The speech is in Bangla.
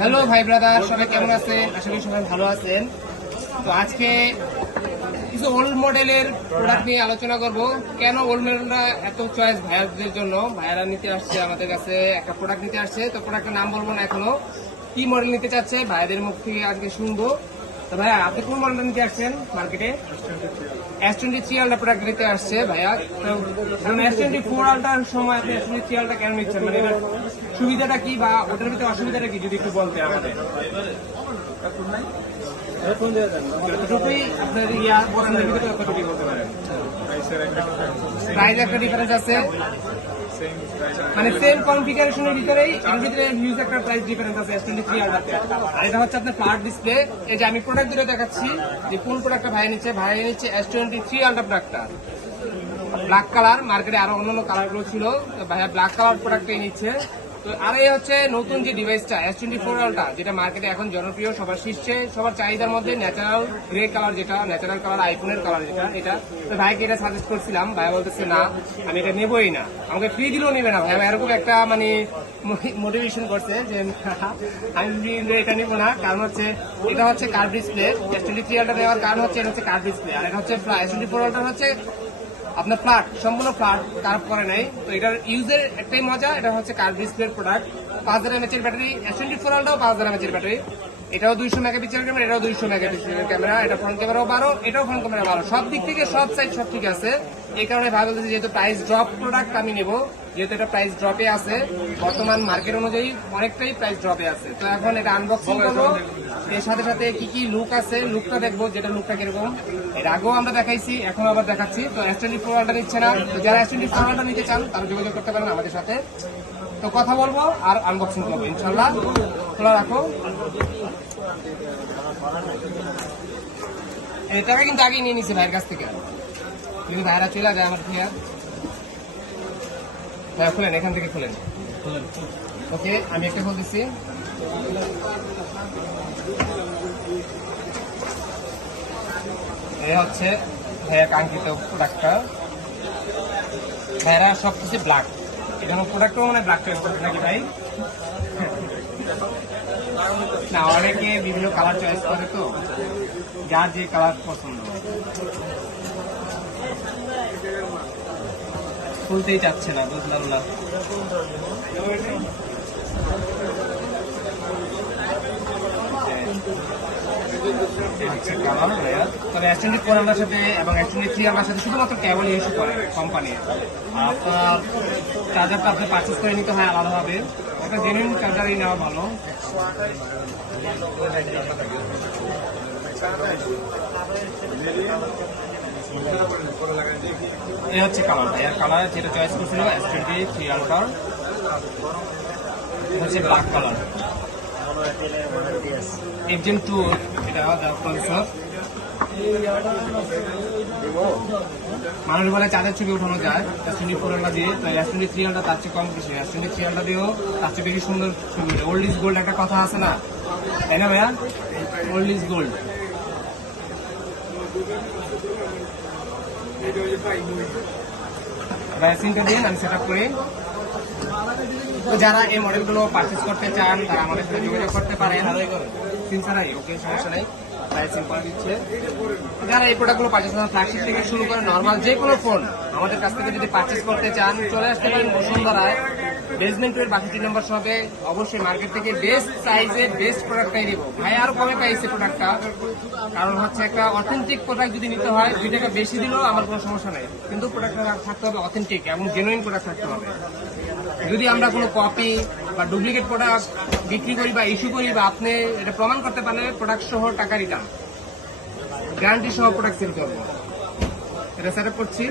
হ্যালো ভাই ব্রাদার, সবাই কেমন আছেন? আশা করি সবাই ভালো আছেন। তো আজকে কিছু ওল্ড মডেলের প্রোডাক্ট নিয়ে আলোচনা করব। কেন ওল্ড মডেলটা এত চয়েস ভাইয়াদের জন্য? ভাইয়ারা নিতে আসছে আমাদের কাছে, একটা প্রোডাক্ট নিতে আসছে। তো প্রোডাক্টের নাম বলবো না এখনো, কি মডেল নিতে চাচ্ছে ভাইয়াদের মুখ থেকে আজকে শুনবো। তো ভাইয়া, আপনি কোন মডেলটা নিতে আসছেন মার্কেটে? S23 আলট্রা প্রোডাক্ট নিতে আসছে ভাইয়া। তো S24 আলট্রার সময় আপনি S23 আলট্রা কেন নিচ্ছেন? মানে এটার সুবিধাটা কি বা ওটার ভিতরে অসুবিধাটা কি, যদি একটু বলতেন আমাদের। যতটুকুই আপনার পছন্দের ভিতরে ততটুকুই বলতে পারেন। প্রাইস একটা ডিফারেন্স আছে, মানে সেম কনফিগারেশনের ভিতরেই এর ভিতরে হিউজ একটা প্রাইস ডিফারেন্স আছে S23 আলট্রাতে। আর এটা হচ্ছে আপনার ফ্ল্যাট ডিসপ্লে। এই যে আমি প্রোডাক্ট দুটো দেখাচ্ছি, যে কোন প্রোডাক্টটা ভাই নিচ্ছে S23 আলট্রা প্রোডাক্টটা ব্ল্যাক কালার। মার্কেটে আরো অন্যান্য কালারগুলো ছিল, তো ভাইয়া ব্ল্যাক কালার প্রোডাক্টটাই নিচ্ছে। তো আর এই হচ্ছে নতুন যে ডিভাইসটা S24 আলট্রা, যেটা মার্কেটে এখন জনপ্রিয়, সবার শীর্ষে, সবার চাহিদার মধ্যে ন্যাচারাল গ্রে কালার, যেটা ন্যাচারাল কালার আইফোনের কালার যেটা। তো ভাইকে এটা সাজেস্ট করছিলাম, ভাই বলতেছে না আমি এটা নেবই না, আমাকে ফ্রি দিলেও নেবে না ভাই। এরকম একটা মানে মোটিভেশন করছে যে আমি ফ্রি দিলে এটা নিবো না। কারণ হচ্ছে এটা হচ্ছে কার্ভ ডিসপ্লে। S23 আলট্রা নেওয়ার কারণ হচ্ছে এটা হচ্ছে কার্ভ ডিসপ্লে, আর এটা হচ্ছে S24 আলট্রা হচ্ছে আপনার ফ্ল্যাট, সম্পূর্ণ ফ্ল্যাট, কার্ভ করে নাই। তো এটার ইউজের একটাই মজা, এটা হচ্ছে কার্ভ ডিসপ্লের প্রোডাক্ট। 5000 mAh এর ব্যাটারি। S24 আলট্রাও 5000 mAh এর ব্যাটারি। এটাও 200 মেগাপিক্সেলের ক্যামেরা, এটাও 200 মেগাপিক্সেলের ক্যামেরা। এটা ফ্রন্ট ক্যামেরাও 12, এটাও ফ্রন্ট ক্যামেরা 12। সব দিক থেকে সব সাইড সব ঠিক আছে। এই কারণে ভাবছি যেহেতু প্রাইস ড্রপ প্রোডাক্ট আমি নেব, যেহেতু এটা প্রাইস ড্রপে আছে, বর্তমান মার্কেট অনুযায়ী অনেকটাই প্রাইস ড্রপে আছে। তো এখন এটা আনবক্সিং করবো, এর সাথে সাথে কি কি লুক আছে লুকটা দেখবো, যেটা লুকটা কিরকম। এর আগেও আমরা দেখাইছি, এখন আবার দেখাচ্ছি। তো S24 আলট্রা নিচ্ছে না, তো যারা S24 আলট্রা নিতে চান তারা যোগাযোগ করতে পারেন আমাদের সাথে। তো কথা বলবো আর আনবক্সিং করবো ইনশাল্লাহ। খোলা রাখো। এই টাকা কিন্তু আগেই নিয়ে নিচ্ছে ভাইয়ের কাছ থেকে, কিন্তু ভাইরা চলে যায় আমার থেকে। ভাইয়া খুলেন, এখান থেকে খুলেন। ওকে, আমি একটা খোল দিচ্ছি। এই হচ্ছে ভাইয়া কাঙ্ক্ষিত প্রোডাক্টটা। ভাইরা সবকিছু ব্ল্যাক, এখানে প্রোডাক্টও মানে ব্ল্যাক চয়েস করছে নাকি ভাই? না, অনেকে বিভিন্ন কালার চয়েস করে, তো যার যে কালার পছন্দ খুলতেই চাচ্ছে না, বুঝলাম না। তবে S24 আলট্রার সাথে এবং S23 আলট্রার সাথে শুধুমাত্র কেবল ইস্যু করে কোম্পানি। আপনার চার্জারটা আপনি পারচেস করে নিতে হয় আলাদাভাবে, একটা জেনুইন চার্জারই নেওয়া ভালো। এই হচ্ছে কালার, এর কালার যেটা চয়েস করছিল S23 আলট্রার হচ্ছে ব্ল্যাক কালার। Gen 2 এটা প্রসেসর। মানুষ বলে চাঁদের ছবি উঠানো যায় S24 আলট্রা দিয়ে, তো S23 আলট্রা তার চেয়ে কম কিছু। S23 আলট্রা দিয়েও তার চেয়ে বেশি সুন্দর ছবি। ওল্ড ইজ গোল্ড একটা কথা আছে না, তাই না ভাইয়া? Old is gold. সিমটা দিন, আমি সেট আপ করি। তো যারা এই মডেলগুলো পারচেস করতে চান তারা আমাদের সাথে যোগাযোগ করতে পারেন। সিম ছাড়াই, ওকে, সমস্যা নেই, তাই সিম করে দিচ্ছে। যারা এই প্রোডাক্টগুলো পারচেস করেন, ফ্ল্যাগশিপ থেকে শুরু করে নর্মাল যে কোনো ফোন আমাদের কাছ থেকে যদি পারচেস করতে চান, চলে আসতে পারেন বসুন্ধরায়, বেসমেন্ট 62 নম্বর শপে। অবশ্যই মার্কেট থেকে বেস্ট সাইজের বেস্ট প্রোডাক্টটাই দিব। ভাই আরো কমে পাইছে প্রোডাক্টটা, কারণ হচ্ছে একটা অথেন্টিক প্রোডাক্ট যদি নিতে হয় 2 টাকা বেশি দিলেও আমার কোনো সমস্যা নেই, কিন্তু প্রোডাক্টটা থাকতে হবে অথেন্টিক এবং জেনুইন প্রোডাক্ট থাকতে হবে। যদি আমরা কোনো কপি বা ডুপ্লিকেট প্রোডাক্ট বিক্রি করি বা ইস্যু করি, বা আপনি এটা প্রমাণ করতে পারলে প্রোডাক্ট সহ টাকা রিটার্ন, গ্যারান্টি সহ প্রোডাক্ট সেল করবো। এটা সেট আপ করছি।